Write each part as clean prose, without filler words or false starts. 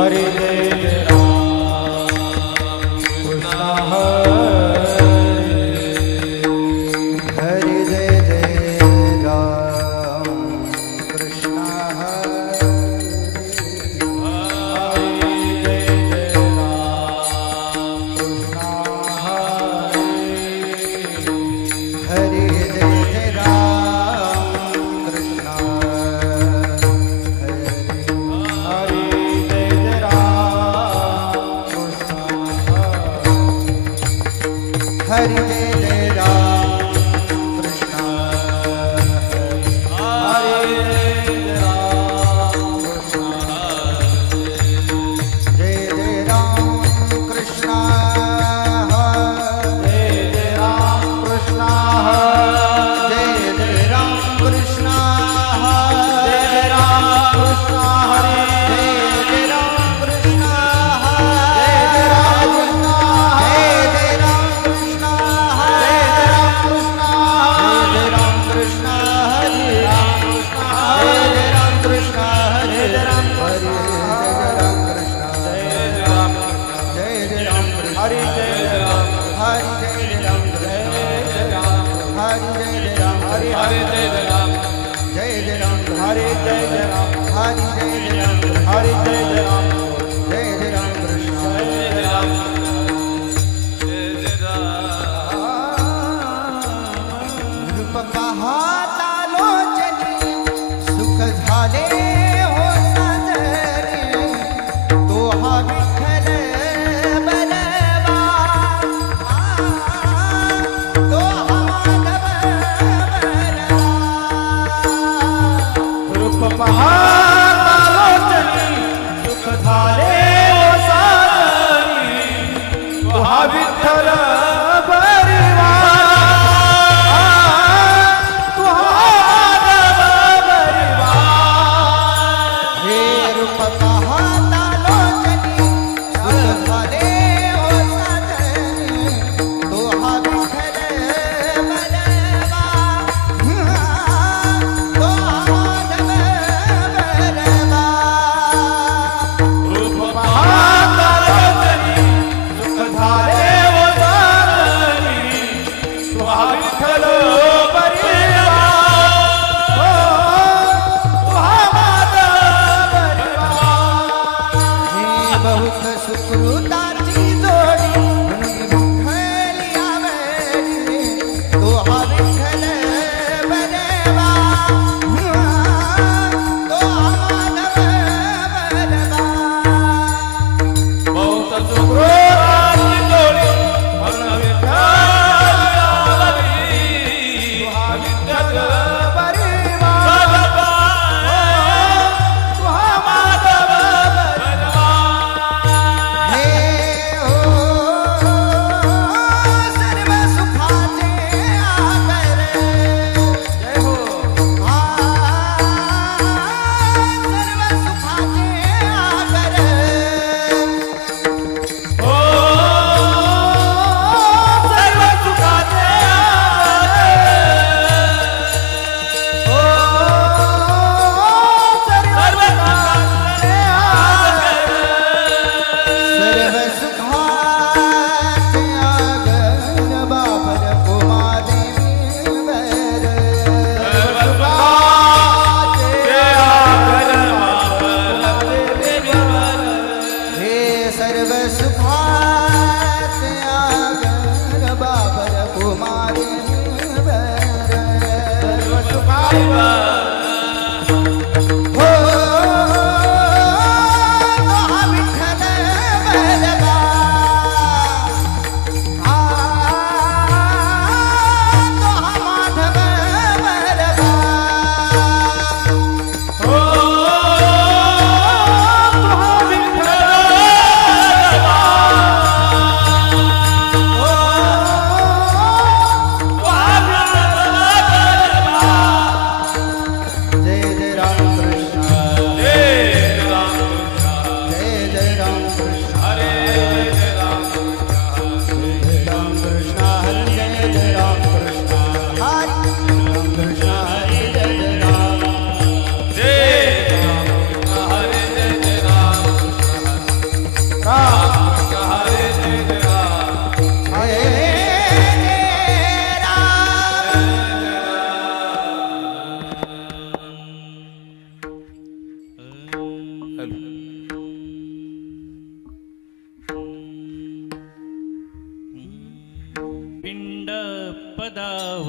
हरे जय राम कृष्ण हरे जय राम कृष्ण हरे जय राम कृष्ण हरि जय राम कृष्ण हरि जय राम कृष्ण जय जय राम कृष्ण जय जय राम कृष्ण जय जय राम कृष्ण जय जय राम कृष्ण हरे जय जय राम कृष्ण जय जय राम कृष्ण जय जय राम कृष्ण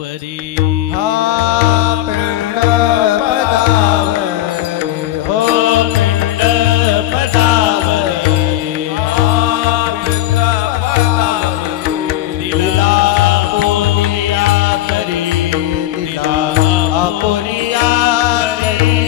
पदावरी हा पिंड पदावरी हो पिंड पदावरी दिला पोरिया करी दिला पोरिया करी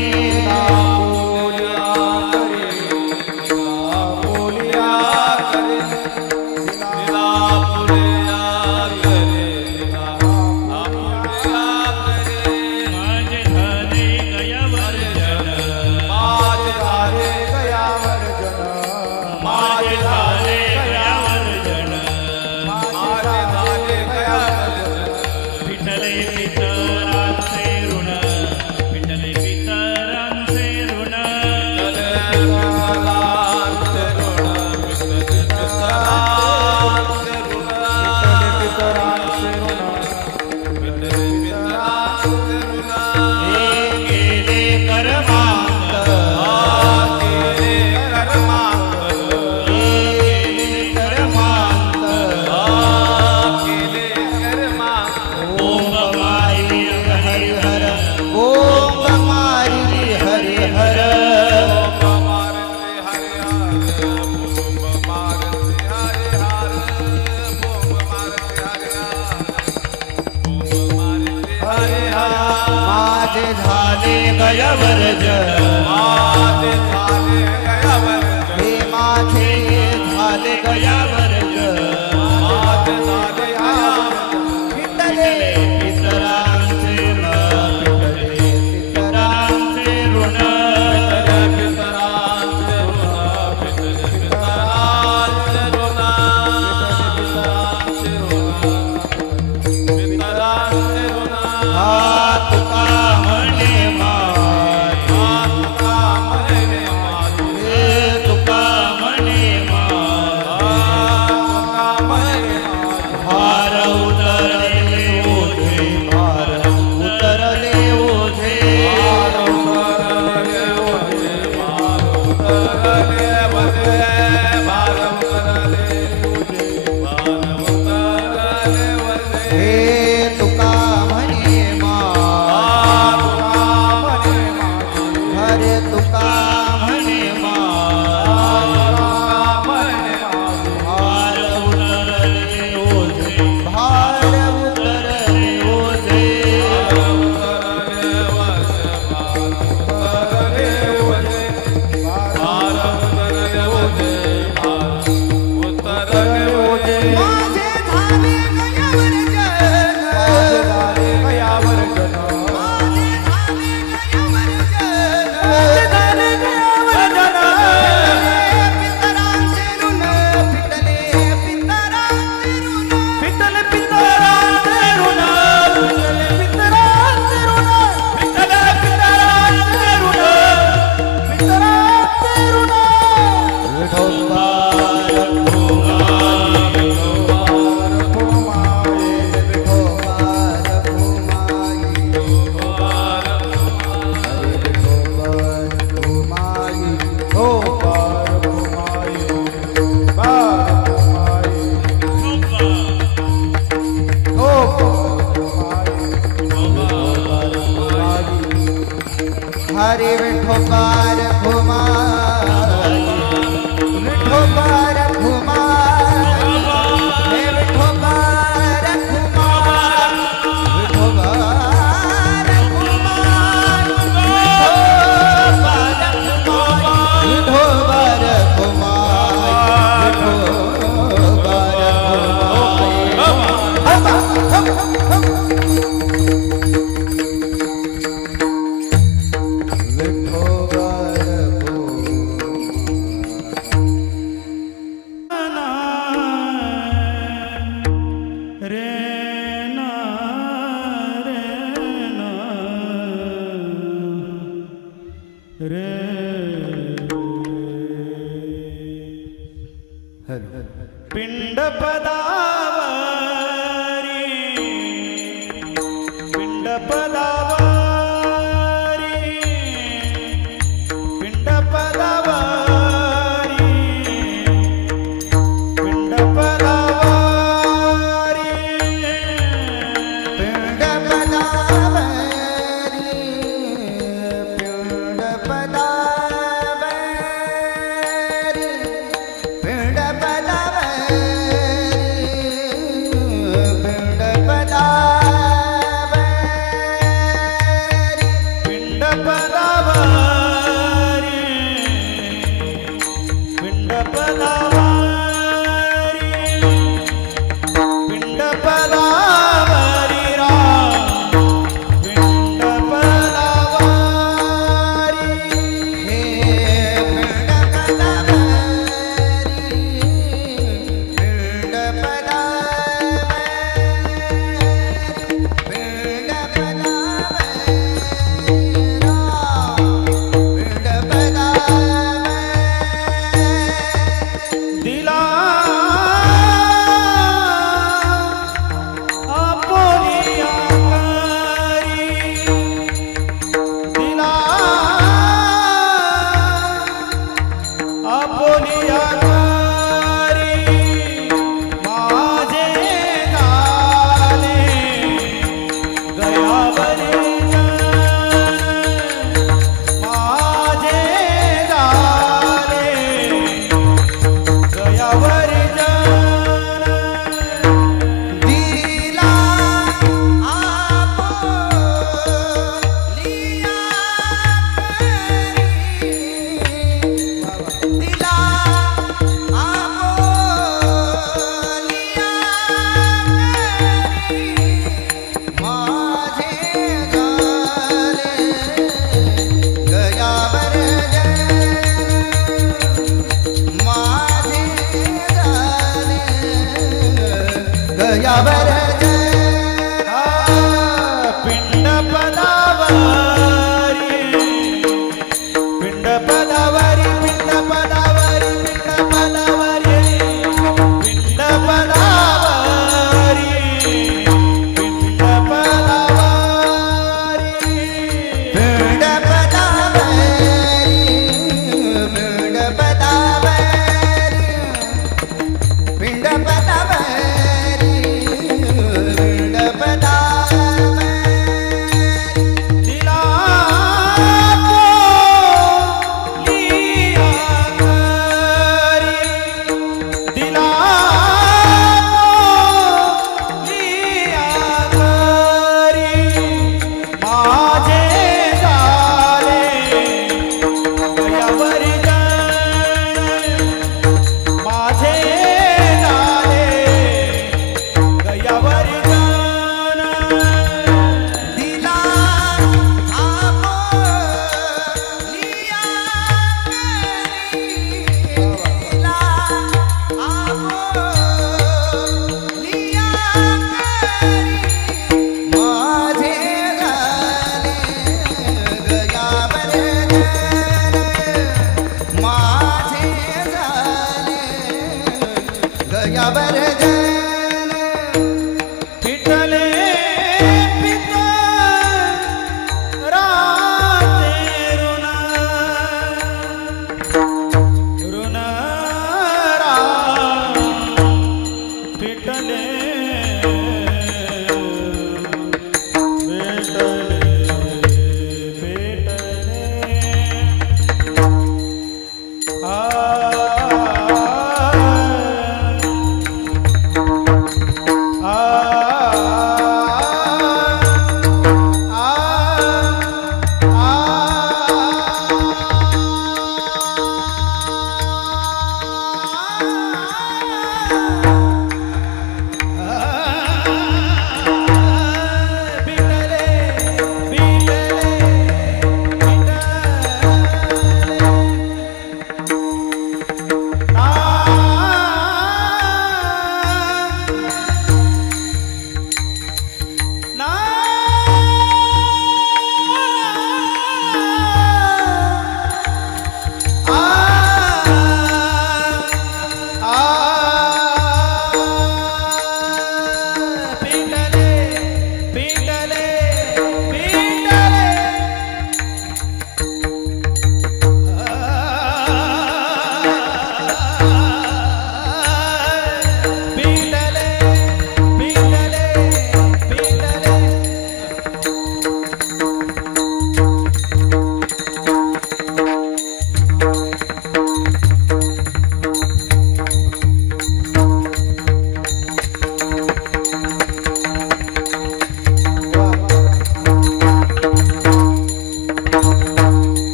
हरि विठोबार घुमाई विठोबार घुमाई हे विठोबार घुमाई विठोबार घुमाई विठोबार घुमाई पिंड पदावरी पिंड पदावरी पिंड पदावरी पिंड पदावरी पिंड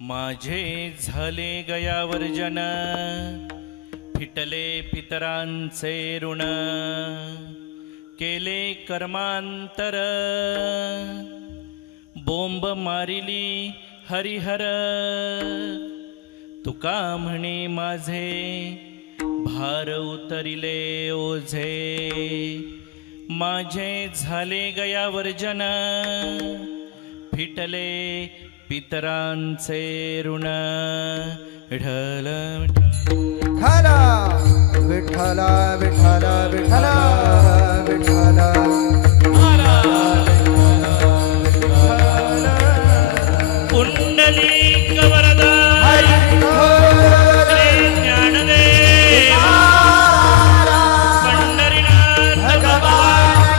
माझे झाले गयावर जन, फिटले पितरांचे ऋण, केले कर्मांतर, बोंब मारिली हरिहर, तुका म्हणे माझे भार उतरिले ओझे, माझे झाले गयावर जन, फिटले पितरांचे ऋण, विठ्ठल विठ्ठल विठ्ठल विठ्ठल विठ्ठल पुंडलिक वरदा श्री ज्ञानदेव पंढरीनाथ भगवान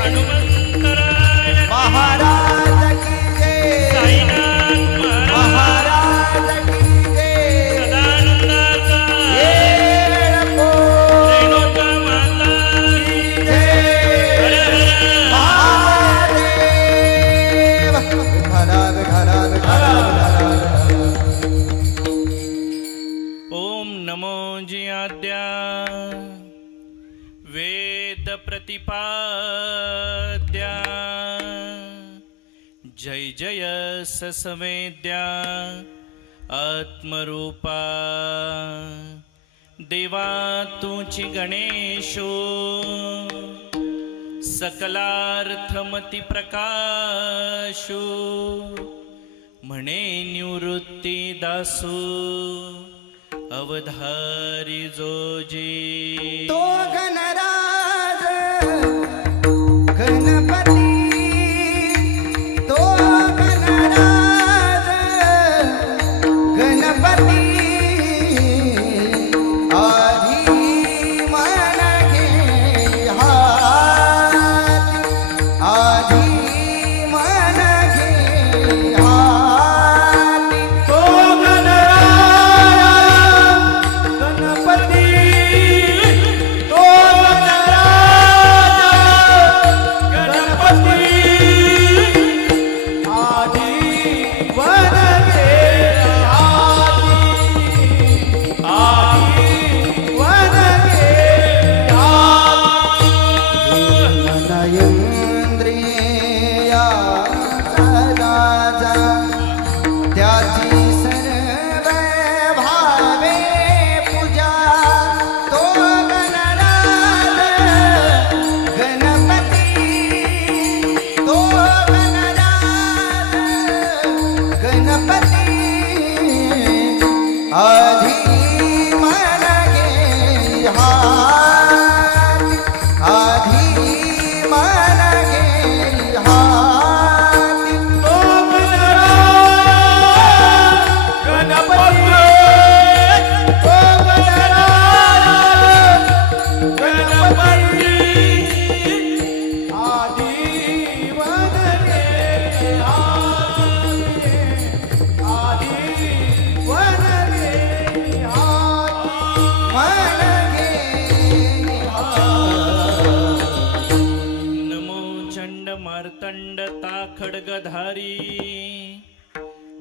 हनुमंतराय महाराज की जय, साईनाथ महाराज की जय, सदानंदाचा रेणुका माता की जय, हर हर महादेव विठ्ठल विठ्ठल विठ्ठल। ओम नमो जी आद्या वेद प्रतिपाद्या, जय जय ससवेद्या आत्मरूपा, देवा तुझी गणेशो सकलार्थमती प्रकाशो म्हणे निवृत्ती दासो अवधारी जोजे तो गणराज गणपती तो गणराज गणपती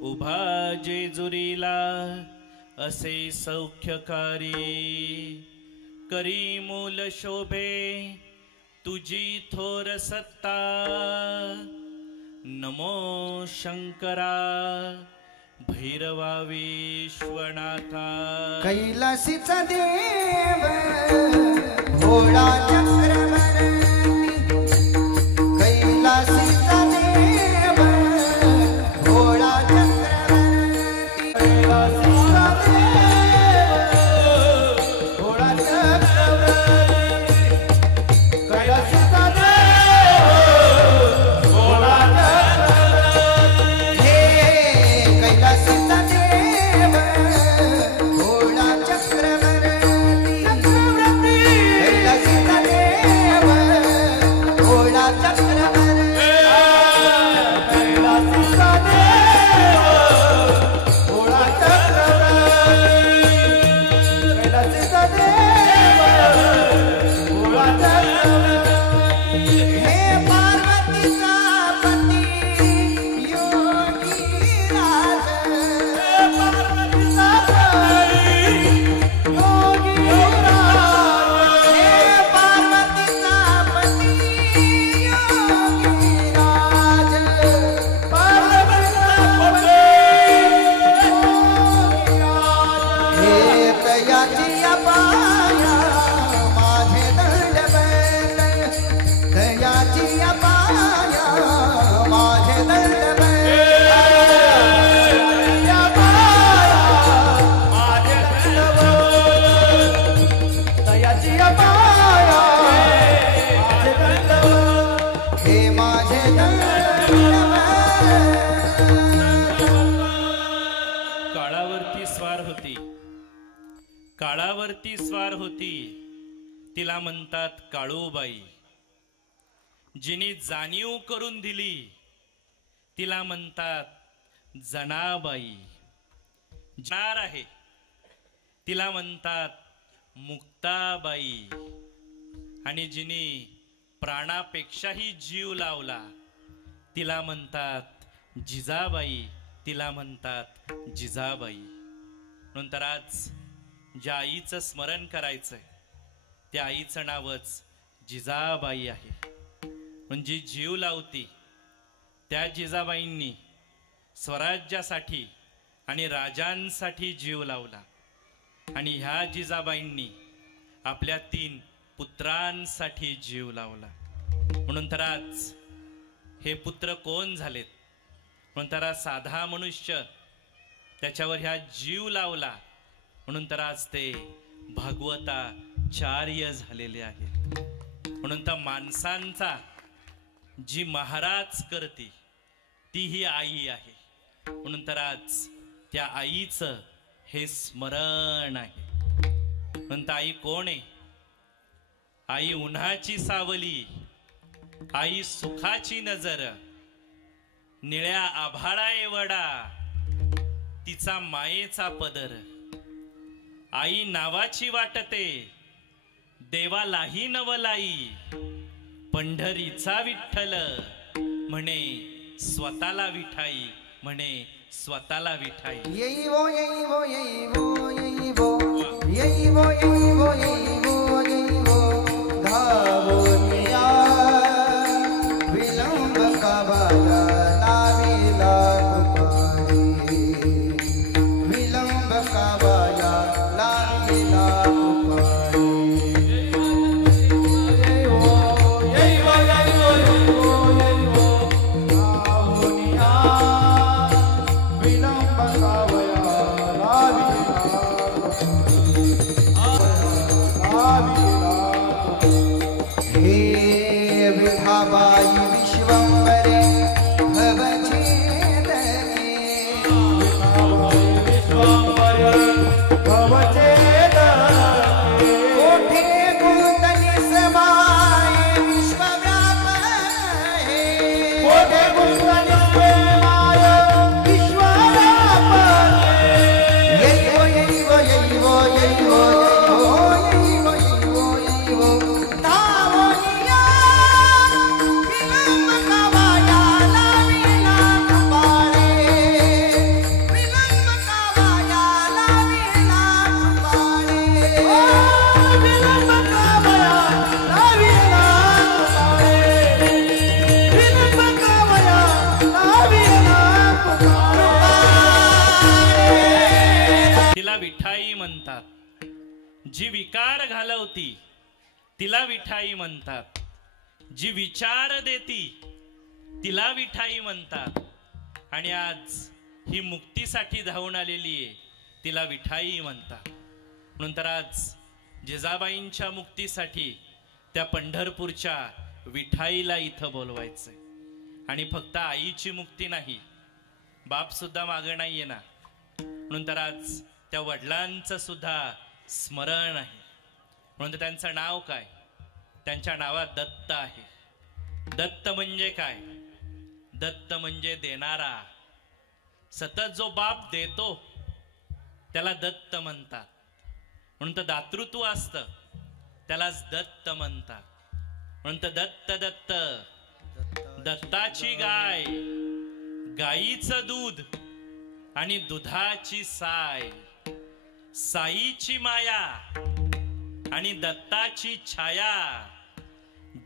उभा जेजुरीला असे सौख्यकारी करी मूल शोभे तुझी थोर सत्ता नमो शंकरा भैरवा विश्वनाथा कैलासीचा देव भोळा चक्रवर्ती कैलासीचा देव भोळा चक्रवर्ती कैलासीचा देव भोळा चक्रवर्ती कैलासीचा देव भोळा चक्रवर्ती हे कैलासीचा देव भोळा चक्रवर्ती कैलासीचा देव भोळा चक्रवर्ती कैलासीचा देव भोळा चक्रवर्ती कैलासीचा देव भोळा चक्रवर्ती हे पार्वतीचा पती योगी राज पार्वतीचा पती योगी राज हे पार्वतीचा पती योगी राज पार्वतीचा पती योगी राज हे तयाची अपाया माझे दंडबैल तयाची अपाया माझे दंडबैल तयाची अपाया माझे दंडबैल तयाची अपाया माझे दंडबैल हे माझे दंडबैल काळावरती स्वार होती काळावरती स्वार होती तिला म्हणतात काळूबाई जिने जाणीव करून दिली तिला म्हणतात जनाबाई जार आहे तिला म्हणतात मुक्ताबाई आणि जिने प्राणापेक्षाही जीव लावला तिला म्हणतात जिजाबाई तिला म्हणतात जिजाबाई. नंतर आज ज्या आईचं स्मरण करायचंय त्या आईचं नावच जिजाबाई आहे. म्हणजे जीव लावती त्या जिजाबाईंनी स्वराज्यासाठी आणि राजांसाठी जीव लावला. आणि ह्या जिजाबाईंनी आपल्या 3 पुत्रांसाठी जीव लावला. म्हणून तर आज हे पुत्र कोण झालेत? म्हणून तर आज साधा मनुष्य त्याच्यावर ह्या जीव लावला. म्हणून तर आज ते भागवताचार्य झालेले आहेत. म्हणून तर माणसांचा जी महाराज करते ती ही आई आहे. म्हणून तर आज त्या आईचं हे स्मरण आहे. म्हणता आई कोण आहे? आई उन्हाची सावली, आई सुखाची नजर, निळ्या आभाळा एवढा तिचा मायेचा पदर. आई नावाची वाटते देवालाही नवलाई, पंढरीचा विठ्ठल म्हणे स्वतःला विठाई, म्हणे स्वतःला विठाई. येई वो येई वो येई वो येई वो येई वो येई वो येई वो येई वो धावोनिया विलंब काबाया लाविला कुपारी, विलंब काबाया लाविला कुपारी. येई वो येई वो येई वो येई वो येई वो धावोनिया विलंब काबाया लाविला हे विठाबाई विश्वंभरे भवछेदने, विश्वंभरे भवछेदने, कोठे गुंतले समाये विश्वव्यापक हे, कोठे गुंतले समाये विश्वव्यापक हे. येई वो येई वो येई वो येई वो येई वो येई वो येई वो धावोनिया विलंब काबाया लाविला कुपारे, विलंब काबाया लाविला कुपारे, विलंब काबाया लाविला कुपारे, विलंब काबाया लाविला कुपारे. तिला विठाई म्हणतात. जी विकार घालवती तिला विठाई म्हणतात. जी विचार देती तिला विठाई म्हणतात. आणि आज ही मुक्तीसाठी धावून आलेली आहे तिला विठाई म्हणतात. म्हणून तर आज जिजाबाईंच्या मुक्तीसाठी त्या पंढरपूरच्या विठाईला इथं बोलवायचंय. आणि फक्त आईची मुक्ती नाही, बाप सुद्धा मागं नाहीये ना. म्हणून तर आज त्या वडिलांचं सुद्धा स्मरण आहे. म्हणून तर त्यांचं नाव काय? त्यांच्या नावात दत्त आहे. दत्त म्हणजे काय? दत्त म्हणजे देणारा. सतत जो बाप देतो त्याला दत्त म्हणतात. म्हणून तर दातृत्व असतं त्यालाच दत्त म्हणतात. म्हणून तर दत्त दत्त, दत्ताची गाय, गाईचं दूध आणि दुधाची साय, साईची माया आणि दत्ताची छाया.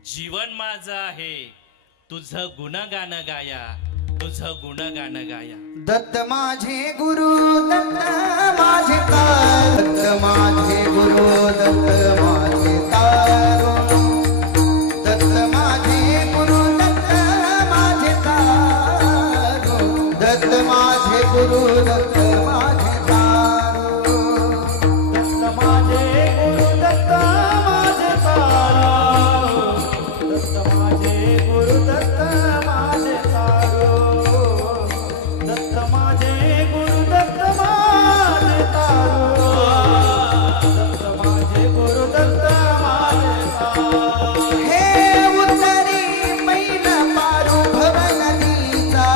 जीवन माझं आहे तुझं गुणगान गाया, तुझं गुणगान गाया. दत्त माझे गुरु दत्त माझे तार, दत्त माझे गुरु दत्त माझे तारो, दत्त माझे गुरु दत्त माझे तारो, दत्त माझे गुरु दत्त माझे तारो, दत्त माझे गुरु दत्त माझे तारो, दत्त माझे गुरु दत्त माझे तारो, दत्त माझे गुरु दत्त माझे तारो, दत्त माझे गुरु दत्त माझे तारो. हे उत्तरी पैल पारू भव नदीचा,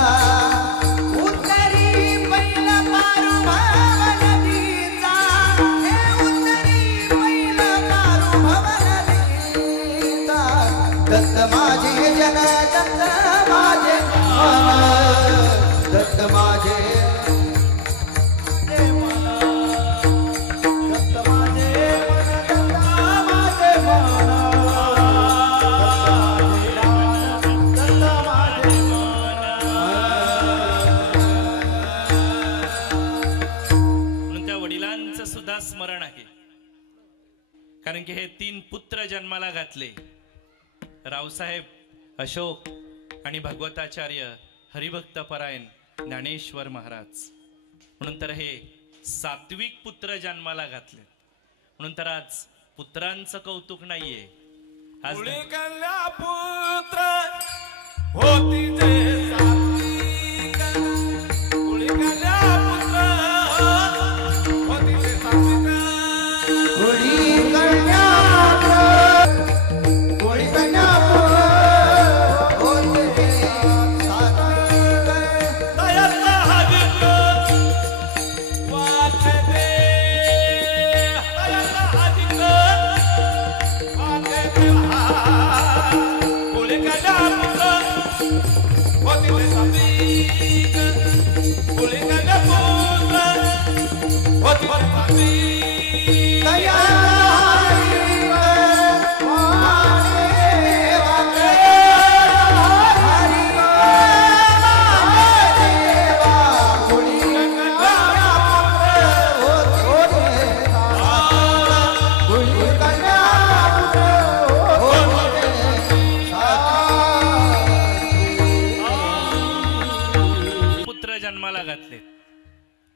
उत्तरी पैल पारू भव नदीचा, हे उत्तरी पैल पारू भव नदीचा. दत्त माझे जन दत्त माझे मन, दत्त माझे मन, दत्त माझे मन, दत्त माझे मन, दत्त माझे म्हणून त्या वडिलांचं सुद्धा स्मरण कारण की हे 3 पुत्र जन्माला घातले, रावसाहेब, अशोक आणि भगवताचार्य हरिभक्त परायण ज्ञानेश्वर महाराज. म्हणून तर हे 7विक पुत्र जन्माला घातले. म्हणून तर आज पुत्रांचं कौतुक नाहीये, आज पुत्र होती जे सात्विक, पुत्र होती जे सात्विक.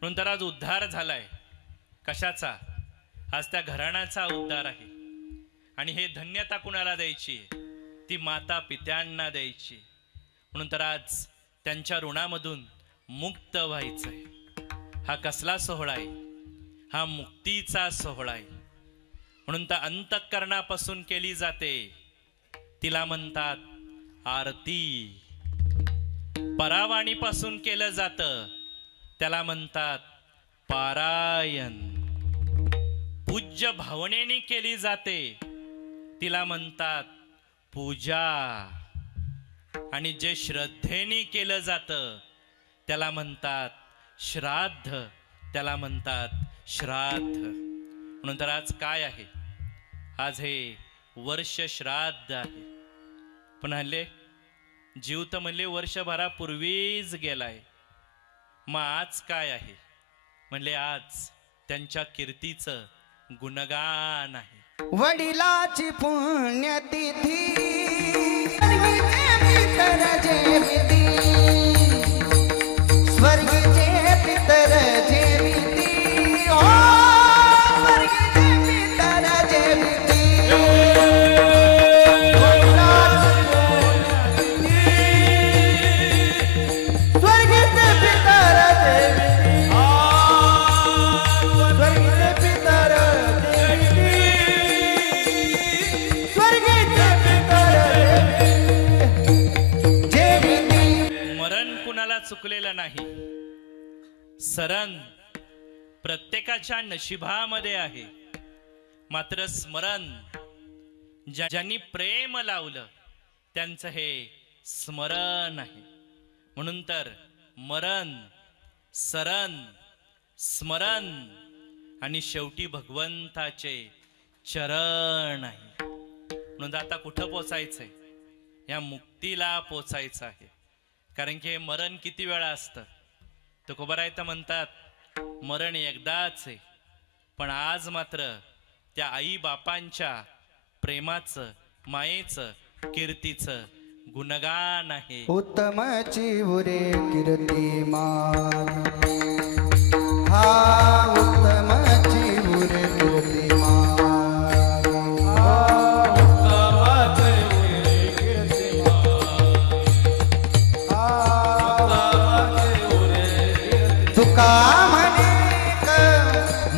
म्हणून तर आज उद्धार झालाय. कशाचा? आज त्या घराण्याचा उद्धार आहे. आणि हे धन्यता कुणाला द्यायची? ती माता पित्यांना द्यायची. म्हणून तर आज त्यांच्या ऋणामधून मुक्त व्हायचंय. हा कसला सोहळा आहे? हा मुक्तीचा सोहळा आहे. म्हणून तर अंतःकरणापासून केली जाते, तिला म्हणतात आरती. परावाणीपासून केलं जातं, त्याला म्हणतात पारायण. पूज्य भावनेने केली जाते, तिला म्हणतात पूजा. आणि जे श्रद्धेने केलं जातं त्याला म्हणतात श्राद्ध, त्याला म्हणतात श्राद्ध. म्हणून तर आज काय आहे? आज हे वर्ष श्राद्ध आहे. पण हल्ले जीव तर म्हणले वर्षभरापूर्वीच गेलाय. मग आज काय आहे? म्हणले आज त्यांच्या कीर्तीचं गुणगान आहे. वडिलाची पुण्यतिथी, स्वर्गीचे पितर जेविती, ओ स्वर्गीचे पितर जेविती. चुकलेलं नाही. सरण प्रत्येकाच्या नशिबामध्ये आहे. मात्र स्मरण ज्यांनी प्रेम लावलं त्यांचं हे स्मरण आहे. म्हणून तर मरण, सरण, स्मरण आणि शेवटी भगवंताचे चरण आहे. म्हणून आता कुठं पोचायचंय? या मुक्तीला पोचायचं आहे. कारण की हे मरण किती वेळा असतं? तुकोबाराय म्हणतात मरण एकदाच आहे. पण आज मात्र त्या आई बापांच्या प्रेमाचं, मायेचं, कीर्तीचं गुणगान आहे. उत्तमची उरे कीर्तिमान, हा उत्तमची उरे कीर्तिमान.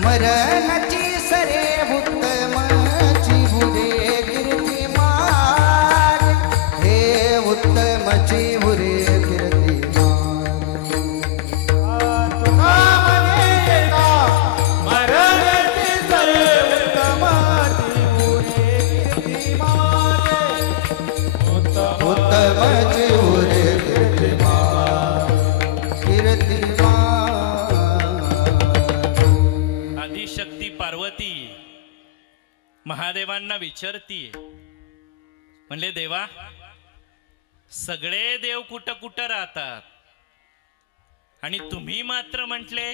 मरणची सरे उत्तमची उरे कीर्तिमान, हे उत्तमची उरे कीर्तिमान. मरणची सरे उत्तमची उरे कीर्तिमान, उत्तमची उरे कीर्तिमान, कीर्तिमान. शक्ती पार्वती महादेवांना विचारतीये, म्हणले देवा सगळे देव कुठं कुठं राहतात आणि तुम्ही मात्र म्हटले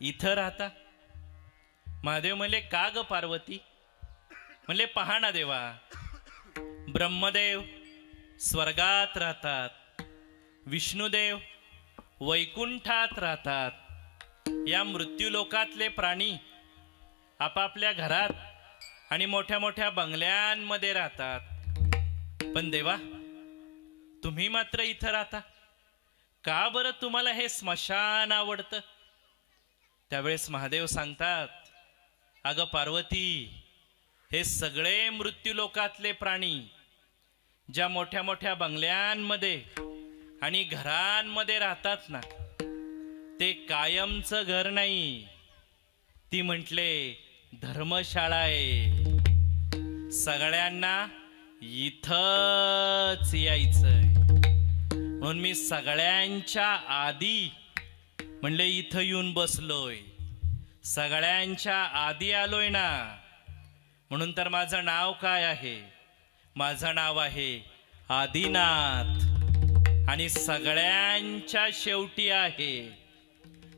इथं राहता. महादेव म्हणले का ग पार्वती? म्हणले पहा ना देवा, ब्रह्मदेव स्वर्गात राहतात, विष्णुदेव वैकुंठात राहतात, या मृत्यूलोकातले प्राणी आपापल्या घरात आणि मोठ्या मोठ्या बंगल्यांमध्ये राहतात. पण देवा, तुम्ही मात्र इथं राहता का बरं? तुम्हाला हे स्मशान आवडतं? त्यावेळेस महादेव सांगतात, अगं पार्वती, हे सगळे मृत्यूलोकातले प्राणी ज्या मोठ्या मोठ्या बंगल्यांमध्ये आणि घरांमध्ये राहतात ना, ते कायमचं घर नाही. ती म्हटले धर्मशाळा आहे. सगळ्यांना इथंच यायचंय. म्हणून मी सगळ्यांच्या आधी म्हणले इथं येऊन बसलोय. सगळ्यांच्या आधी आलोय ना. म्हणून तर माझं नाव काय आहे? माझं नाव आहे आदिनाथ आणि सगळ्यांच्या शेवटी आहे.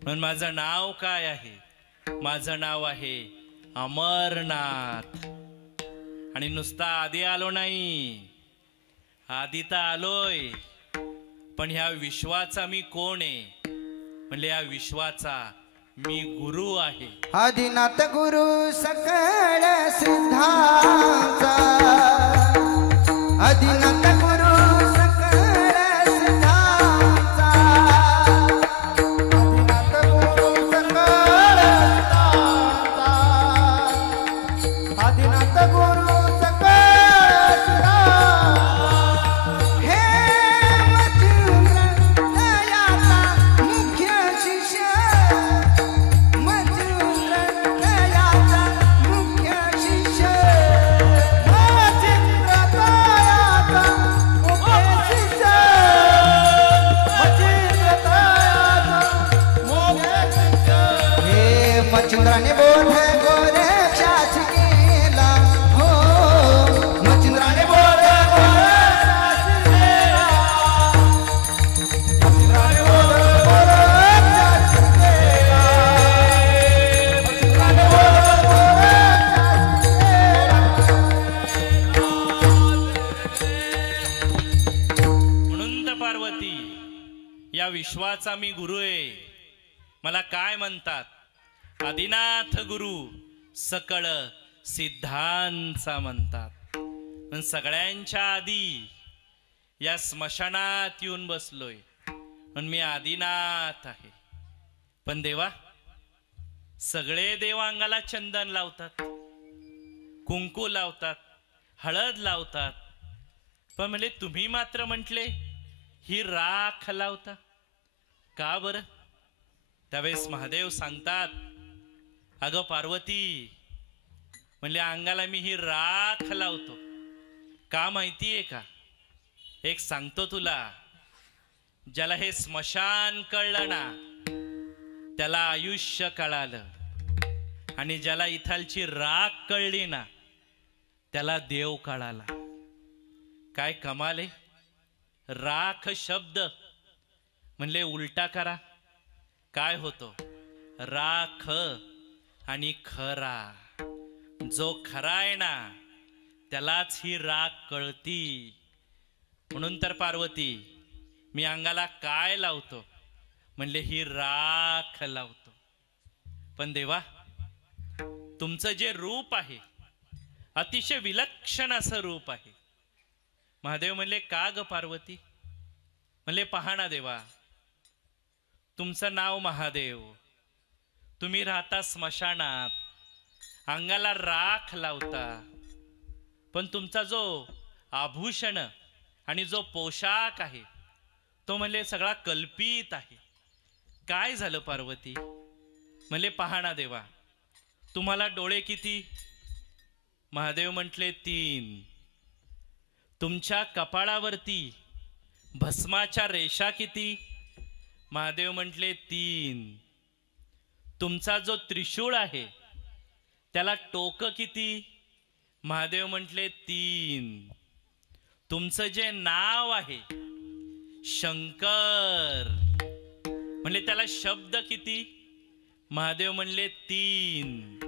म्हणून माझं नाव काय आहे? माझं नाव आहे अमरनाथ. आणि नुसता आधी आलो नाही, आधी तर आलोय, पण ह्या विश्वाचा मी कोण आहे? म्हणजे या विश्वाचा मी गुरु आहे. आदिनाथ गुरु सकळ सिद्धांचा, आदिनाथ गुरु सकळ सिद्धांचा, आदिनाथ गुरु सकळ सिद्धांचा, आदिनाथ गुरु सकळ सिद्धांचा. हे मथुरा दयाचा मुख्य शिष्य, मच्छिंद्राने बोध गोरक्षाची केला हो, मच्छिंद्राने बोध गोरक्षाची केला, मच्छिंद्राने बोध गोरक्षाची केला, मच्छिंद्राने बोध गोरक्षाची केला. म्हणून तर पार्वती, या विश्वाचा मी गुरु आहे. मला काय म्हणतात? आदिनाथ गुरु सकळ सिद्धांचा म्हणतात. पण सगळ्यांच्या आधी या स्मशानात येऊन बसलोय. पण मी आदिनाथ आहे. पण देवा, सगळे देव अंगाला चंदन लावतात, कुंकू लावतात, हळद लावतात. पण म्हणजे तुम्ही मात्र म्हटले ही राख लावता का बरं? त्यावेळेस महादेव सांगतात, अगं पार्वती, म्हणले अंगाला मी ही राख लावतो का माहितीये का? एक सांगतो तुला. ज्याला हे स्मशान कळलं ना, त्याला आयुष्य कळालं. आणि ज्याला इथालची राख कळली ना, त्याला देव कळाला. काय कमाल आहे. राख शब्द म्हणले उलटा करा, काय होतो? राख आणि खरा. जो खरा आहे ना, त्यालाच ही राख कळती. म्हणून तर पार्वती, मी अंगाला काय लावतो? म्हणले ही राख लावतो. पण देवा, तुमचं जे रूप आहे, अतिशय विलक्षण असं रूप आहे. महादेव म्हणले का ग पार्वती? म्हणले पहा ना देवा, तुमचं नाव महादेव, तुम्ही राहता स्मशानात, अंगाला राख लावता, पण तुमचा जो आभूषण आणि जो पोशाख आहे तो म्हणले सगळा कल्पित आहे. काय झालं पार्वती? म्हणले पहा ना देवा, तुम्हाला डोळे किती? महादेव म्हटले 3. तुमच्या कपाळावरती भस्माच्या रेषा किती? महादेव म्हटले 3. तुमचा जो त्रिशूळ आहे त्याला टोक किती? महादेव म्हटले 3. तुमचं जे नाव आहे शंकर, म्हणले त्याला शब्द किती? महादेव म्हणले 3.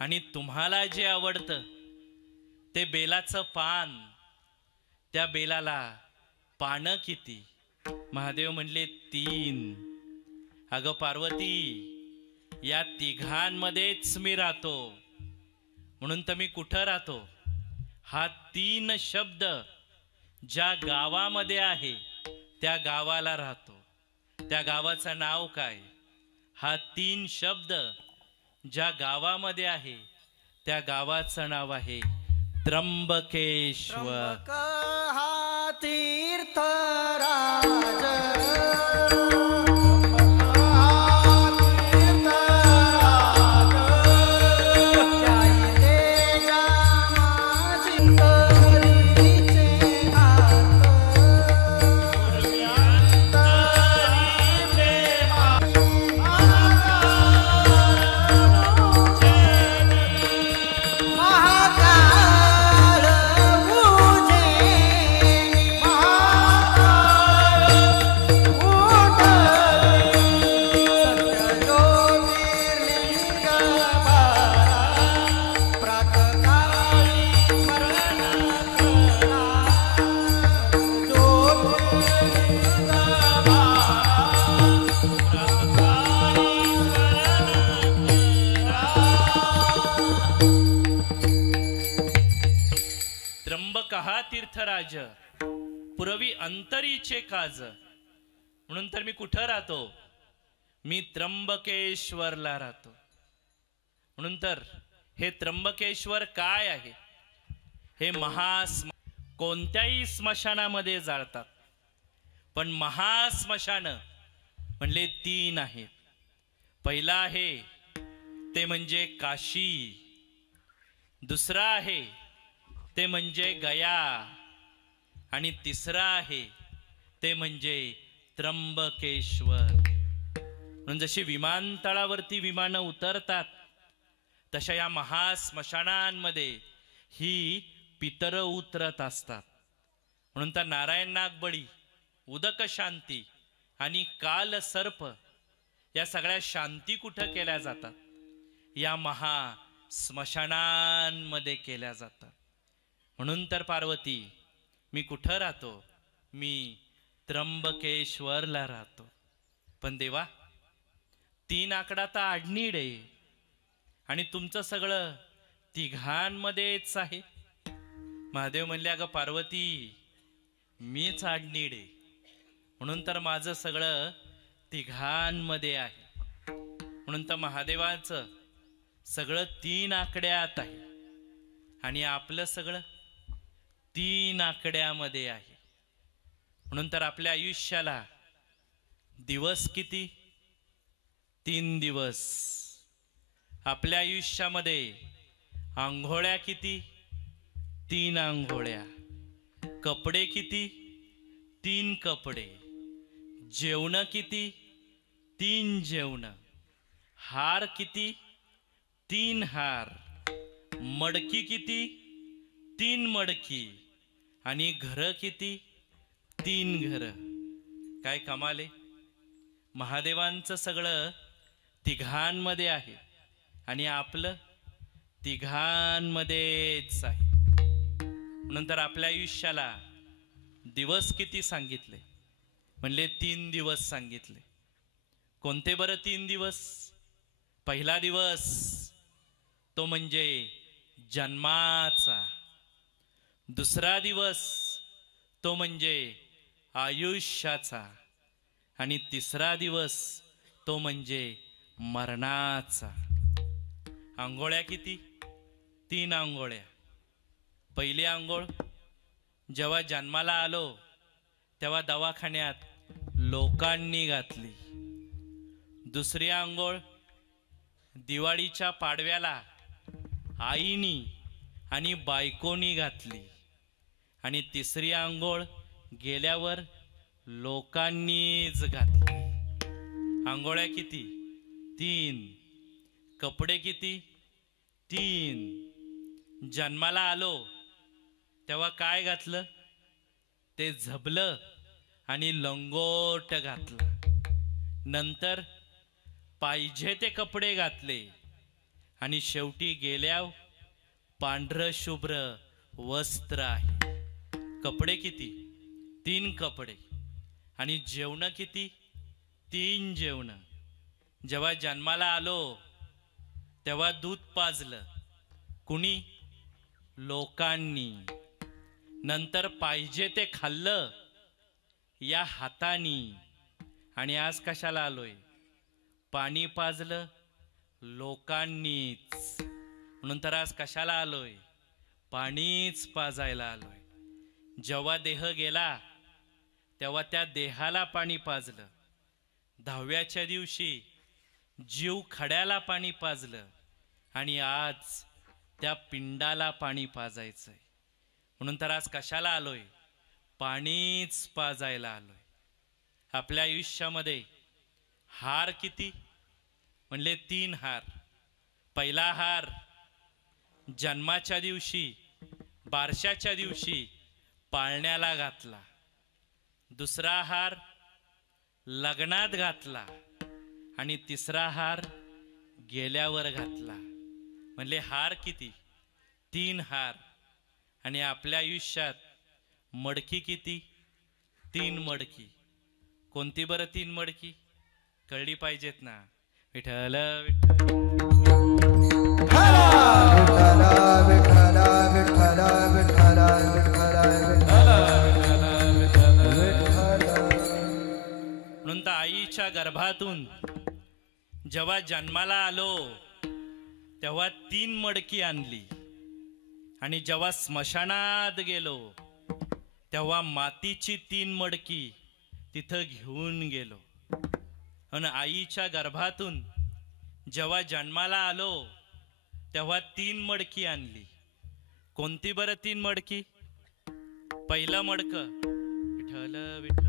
आणि तुम्हाला जे आवडतं ते बेलाचं पान, त्या बेलाला पानं किती? महादेव म्हणले 3. अगं पार्वती, या तिघांमध्येच मी राहतो. म्हणून तर मी कुठं राहतो? हा 3 शब्द ज्या गावामध्ये आहे त्या गावाला राहतो. त्या गावाचं नाव काय? हा 3 शब्द ज्या गावामध्ये आहे त्या गावाचं नाव आहे त्र्यंबकेश्वर. हा तीर्थराज तीर्थराज पुरवी अंतरीचे काज. म्हणून तर मी कुठं राहतो? मी त्र्यंबकेश्वरला राहतो. म्हणून तर हे त्र्यंबकेश्वर काय आहे? हे कोणत्याही स्मशानामध्ये जाळतात, पण महास्मशान म्हणले 3 आहेत. पहिला आहे ते म्हणजे काशी, दुसरा आहे ते म्हणजे गया, आणि तिसरा आहे ते म्हणजे त्र्यंबकेश्वर. म्हणून जशी विमानतळावरती विमानं उतरतात तशा या महास्मशानांमध्ये ही पितरं उतरत असतात. म्हणून तर नारायण नागबळी, उदक शांती आणि काल सर्प या सगळ्या शांती कुठं केल्या जातात? या महास्मशानांमध्ये केल्या जातात. म्हणून तर पार्वती, मी कुठं राहतो? मी त्र्यंबकेश्वरला राहतो. पण देवा, 3 आकडा तर आडनीड आहे आणि तुमचं सगळं तिघांमध्येच आहे. महादेव म्हणले, अगं पार्वती, मीच आडनीड आहे, म्हणून तर माझं सगळं तिघांमध्ये आहे. म्हणून तर महादेवाचं सगळं 3 आकड्यात आहे आणि आपलं सगळं 3 आकड्यामध्ये आहे. म्हणून तर आपल्या आयुष्याला दिवस किती? 3 दिवस. आपल्या आयुष्यामध्ये आंघोळ्या किती? 3 आंघोळ्या. कपडे किती? 3 कपडे. जेवण किती? 3 जेवण. हार किती? 3 हार. मडकी किती? 3 मडकी. आणि घर किती? 3 घर. काय कमाल आहे! महादेवांचं सगळं तिघांमध्ये आहे आणि आपलं तिघांमध्येच आहे. नंतर आपल्या आयुष्याला दिवस किती सांगितले? म्हणले 3 दिवस सांगितले. कोणते बरं 3 दिवस? पहिला दिवस तो म्हणजे जन्माचा. दुसरा दिवस तो म्हणजे आयुष्याचा. आणि तिसरा दिवस तो म्हणजे मरणाचा. आंघोळ्या किती? 3 आंघोळ्या. पहिली आंघोळ जेव्हा जन्माला आलो तेव्हा दवाखान्यात लोकांनी घातली. दुसरी आंघोळ दिवाळीच्या पाडव्याला आईनी आणि बायकोनी घातली. आणि तिसरी आंघोळ गेल्यावर लोकांनीच घातली. आंघोळ्या किती? 3. कपडे किती? 3. जन्माला आलो तेव्हा काय घातलं? ते झबलं आणि लंगोट घातलं. नंतर पाहिजे ते कपडे घातले आणि शेवटी गेल्यावर पांढरं शुभ्र वस्त्र आहे. कपडे किती? 3 कपडे. आणि जेवण किती? 3 जेवण. जेव्हा जन्माला आलो तेव्हा दूध पाजलं. कुणी? लोकांनी. नंतर पाहिजे ते खाल्लं या हातानी. आणि आज कशाला आलोय? पाणी पाजलं लोकांनीच. म्हणून तर आज कशाला आलोय? पाणीच पाजायला आलोय. जेव्हा देह गेला तेव्हा त्या देहाला पाणी पाजलं. 10व्याच्या दिवशी जीव खड्याला पाणी पाजलं. आणि आज त्या पिंडाला पाणी पाजायचंय. म्हणून तर आज कशाला आलोय? पाणीच पाजायला आलोय. आपल्या आयुष्यामध्ये हार किती? म्हणले 3 हार. पहिला हार जन्माच्या दिवशी, बारशाच्या दिवशी पाळण्याला घातला. दुसरा हार लग्नात घातला. आणि तिसरा हार गेल्यावर घातला. म्हणले हार किती? 3 हार. आणि आपल्या आयुष्यात मडकी किती? 3 मडकी. कोणती बरं 3 मडकी? कळली पाहिजेत ना. विठ्ठल विठ्ठल म्हणून तर आईच्या गर्भातून जेव्हा जन्माला आलो तेव्हा 3 मडकी आणली. आणि जेव्हा स्मशानात गेलो तेव्हा मातीची 3 मडकी तिथं घेऊन गेलो. आणि आईच्या गर्भातून जेव्हा जन्माला आलो तेव्हा 3 मडकी आणली. कोणती बरं 3 मडकी? पहिलं मडकं विठ्ठल विठ्ठल.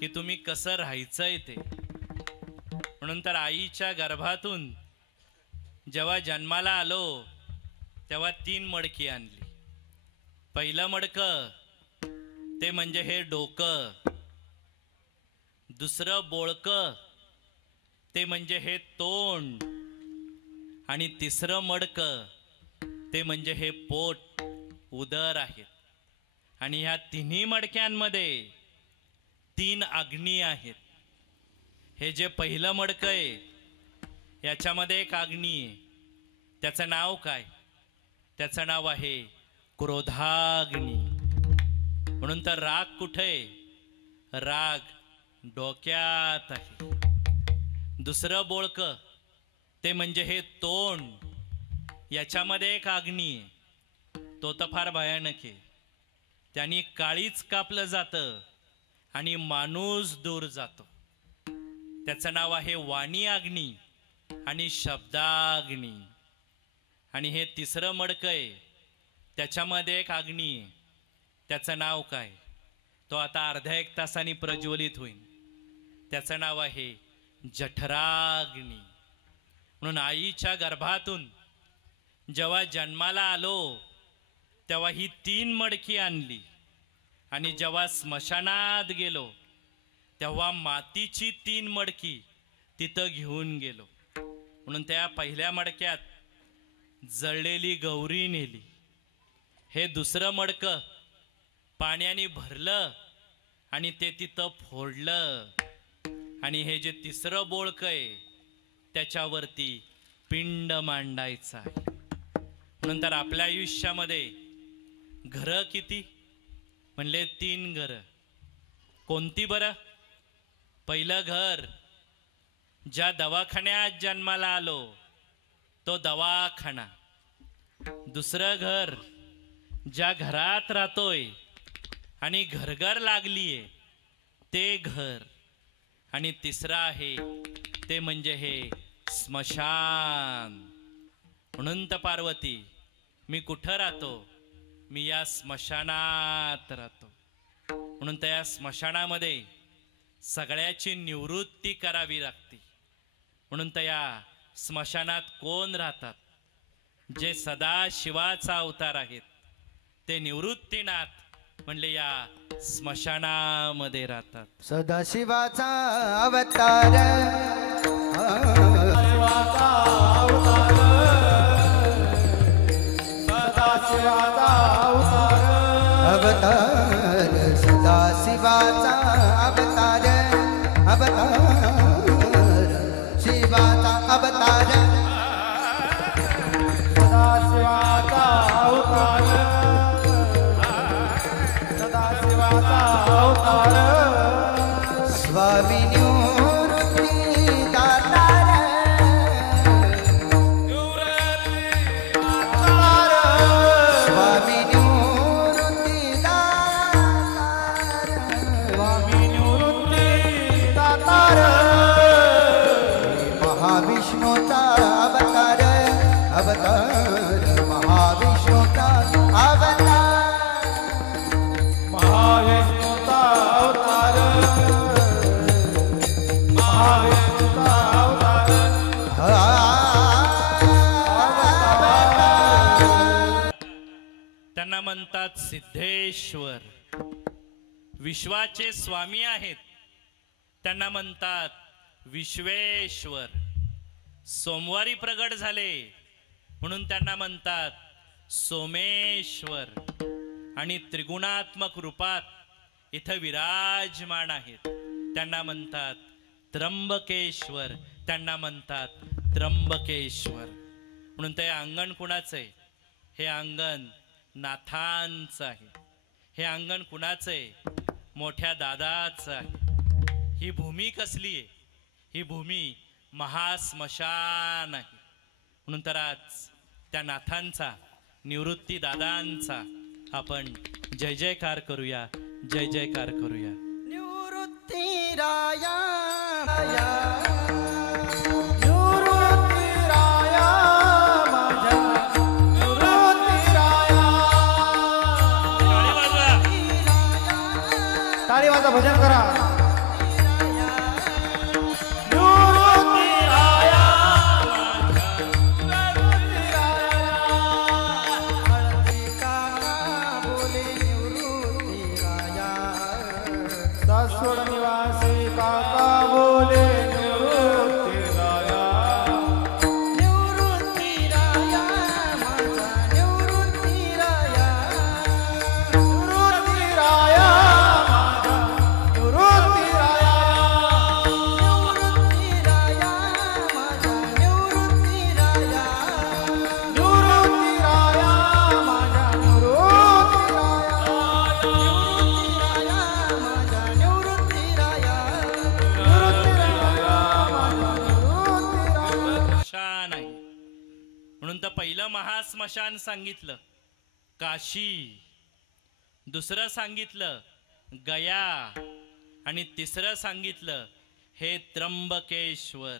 की तुम्ही कसं राहायचंय ते. म्हणून तर आईच्या गर्भातून जेव्हा जन्माला आलो तेव्हा 3 मडकी आणली. पहिलं मडकं ते म्हणजे हे डोकं. दुसरं बोळकं ते म्हणजे हे तोंड. आणि तिसरं मडकं ते म्हणजे हे पोट, उदर आहेत. आणि ह्या तिन्ही मडक्यांमध्ये 3 अग्नी आहेत. हे जे पहिलं मडकं आहे याच्यामध्ये एक अग्नी आहे. त्याचं नाव काय? त्याचं नाव आहे क्रोधाग्नी. म्हणून तर राग कुठे? राग डोक्यात आहे. दुसरं बोळकं ते म्हणजे हे तोंड. याच्यामध्ये एक अग्नी आहे. तो तर फार भयानक आहे. त्यांनी काळीच कापलं जातं आणि माणूस दूर जातो. त्याचं नाव आहे वाणी अग्नी आणि शब्दाग्नी. आणि हे तिसरं मडकं आहे त्याच्यामध्ये एक अग्नी आहे. त्याचं नाव काय? तो आता अर्ध्या 1 तासाने प्रज्वलित होईल. त्याचं नाव आहे जठराग्नी. म्हणून आईच्या गर्भातून जेव्हा जन्माला आलो तेव्हा ही 3 मडकी आणली आणि जेव्हा स्मशानात गेलो तेव्हा मातीची 3 मडकी तिथं घेऊन गेलो. म्हणून त्या पहिल्या मडक्यात जळलेली गौरी नेली. हे दुसरं मडकं पाण्याने भरलं आणि ते तिथं फोडलं. आणि हे जे तिसरं बोळकं आहे त्याच्यावरती पिंड मांडायचा आहे. म्हणून तर आपल्या आयुष्यामध्ये घरं किती म्हणले 3 घरं. कोणती बरं? पहिलं घर ज्या दवाखान्यात जन्माला आलो तो दवाखाना. दुसरं घर ज्या घरात राहतोय आणि घरघर लागलीये ते घर. आणि तिसरं आहे ते म्हणजे हे स्मशान. म्हणून तर पार्वती मी कुठं राहतो? मी या स्मशानात राहतो. म्हणून तर या स्मशानामध्ये सगळ्याची निवृत्ती करावी लागते. म्हणून तर या स्मशानात कोण राहतात? जे सदा शिवाचा अवतार आहेत ते निवृत्तीनाथ म्हणले या स्मशानामध्ये राहतात. सदाशिवाचा अवतार सदाशिवाचा अवतार सदाशिवाचा अवतार अवतार शिवाचा अवतार सदाशिवाचा अवतार सदाशिवाचा अवतार स्वामी निवृत्ती दातार स्वामी निवृत्ती दातार स्वामी निवृत्ती दातार महाविष्णूचा अवतार अवतार महाविष्णूचा अवतार महाविष्णूचा अवतार महाविष्णूचा अवतार त्यांना म्हणतात सिद्धेश्वर. विश्वाचे स्वामी आहेत त्यांना म्हणतात विश्वेश्वर. सोमवारी प्रगट झाले म्हणून त्यांना म्हणतात सोमेश्वर. आणि त्रिगुणात्मक रूपात इथं विराजमान आहेत त्यांना म्हणतात त्र्यंबकेश्वर. त्यांना म्हणतात त्र्यंबकेश्वर. म्हणून ते अंगण कुणाचं आहे? हे अंगण नाथांचं आहे. हे अंगण कुणाचं आहे? मोठ्या दादाचं आहे. ही भूमी कसली आहे? ही भूमी महास्मशान आहे. म्हणून तर आज त्या नाथांचा निवृत्ती दादांचा आपण जय जयकार करूया. जय जयकार करूया. निवृत्ती राया निवृत्ती राया माझ्या निवृत्ती राया टाळी वाजवा. टाळी वाजा भजन करा. सासवड निवासी काका बोले निवृत्ती राया निवृत्ती राया माझा निवृत्ती राया निवृत्ती राया माझा निवृत्ती राया निवृत्ती राया माझा निवृत्ती राया निवृत्ती राया माझ्या निवृत्ती राया माझा निवृत्ती राया स्मशान आहे. म्हणून तर पहिलं महास्मशान सांगितलं काशी. दुसरं सांगितलं गया. आणि तिसरं सांगितलं हे त्र्यंबकेश्वर.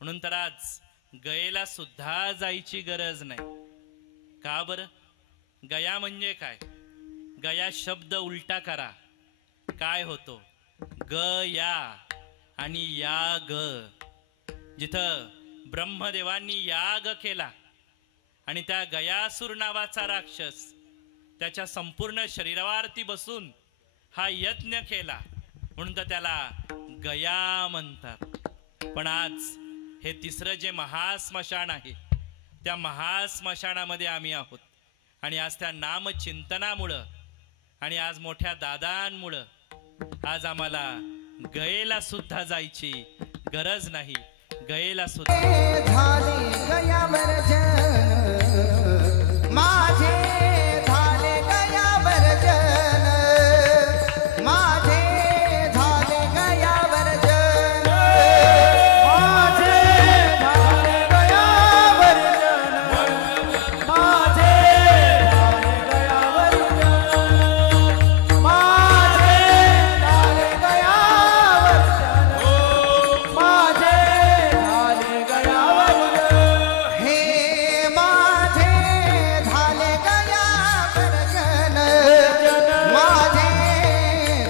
म्हणून तर आज गयेला सुद्धा जायची गरज नाही. का बरं? गया म्हणजे काय? गया शब्द उलटा करा काय होतो? ग या आणि याग. जिथं ब्रह्मदेवांनी याग केला आणि त्या गयासूर नावाचा राक्षस त्याच्या संपूर्ण शरीरावरती बसून हा यज्ञ केला, म्हणून तर त्याला गया म्हणतात. पण आज हे तिसरं जे महास्मशान आहे, त्या महास्मशानामध्ये आम्ही आहोत. आणि आज त्या नामचिंतनामुळं आणि आज मोठ्या दादांमुळं आज आम्हाला गयेला सुद्धा जायची गरज नाही. गयेला सुद्धा झाले गयावर जन, माझे झाले गयावर जन, माझे झाले गयावर जन, माझे झाले गयावर जन, माझे झाले गयावर जन, माझे झाले गयावर जन, माझे झाले गयावर जन. हे माझे झाले गयावर जन, माझे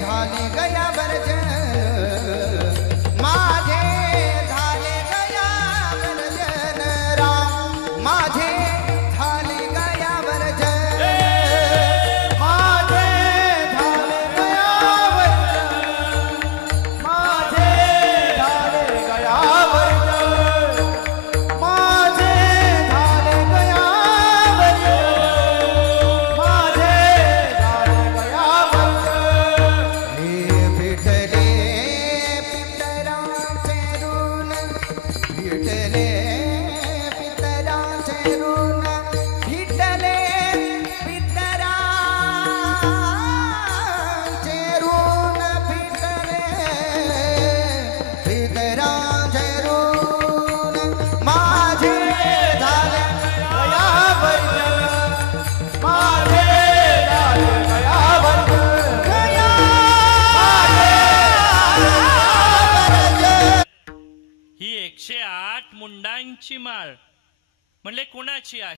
झाले गयावर जन, माझे झाले गयावर जन, राम माझे झाले गयावर जन, माझे झाले गयावर जन, माझे झाले गयावर जन, माझे झाले गयावर जन, माझे झाले गयावर जन. हे विठले पितरांचे ऋण, विठले पितरांचे ऋण, विठले पितरांचे ऋण, विठले पितरांचे ऋण, माझे झाले गयावर जन, माझे झाले गयावर जन. ही 108 मुंडांची माळ म्हणले कुणाची आहे?